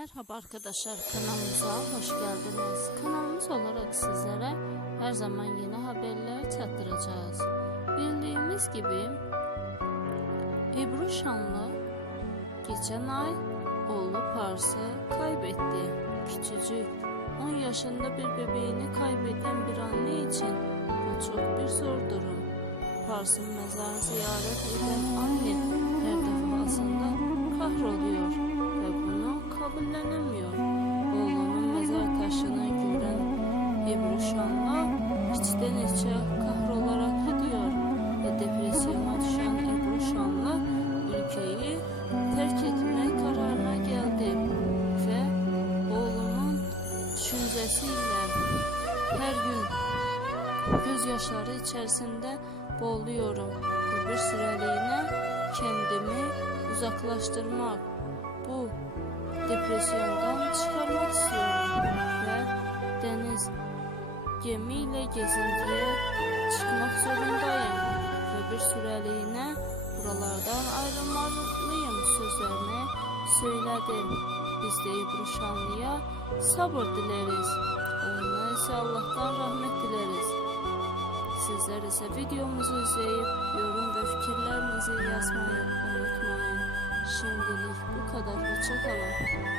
Merhaba arkadaşlar kanalımıza hoş geldiniz. Kanalımız olarak sizlere her zaman yeni haberler çattıracağız. Bildiğimiz gibi Ebru Şanlı geçen ay oğlu Pars'ı kaybetti. Küçücük 10 yaşında bir bebeğini kaybeden bir anne için bu çok bir zor durum. Pars'ın mezarını ziyaret eden anne Şanlı içten içe kahrolarak gidiyor ve depresyona düşen Ebru Şanlı ülkeyi terk etme kararına geldi ve oğlunun düşüncesiyle her gün gözyaşları içerisinde boğuluyorum ve bir süreliğine kendimi uzaklaştırmak, bu depresyondan çıkarmak istiyorum ve deniz gemiyle gezintiye çıkmak zorundayım ve bir süreliğine buralardan ayrılmalıyım sözlerini söyledim. Biz de Ebru Şanlı'ya sabır dileriz. Ona ise Allah'tan rahmet dileriz. Sizler ise videomuzu izleyip yorum ve fikirlerinizi yazmayı unutmayın. Şimdilik bu kadar. Hoşçakalın.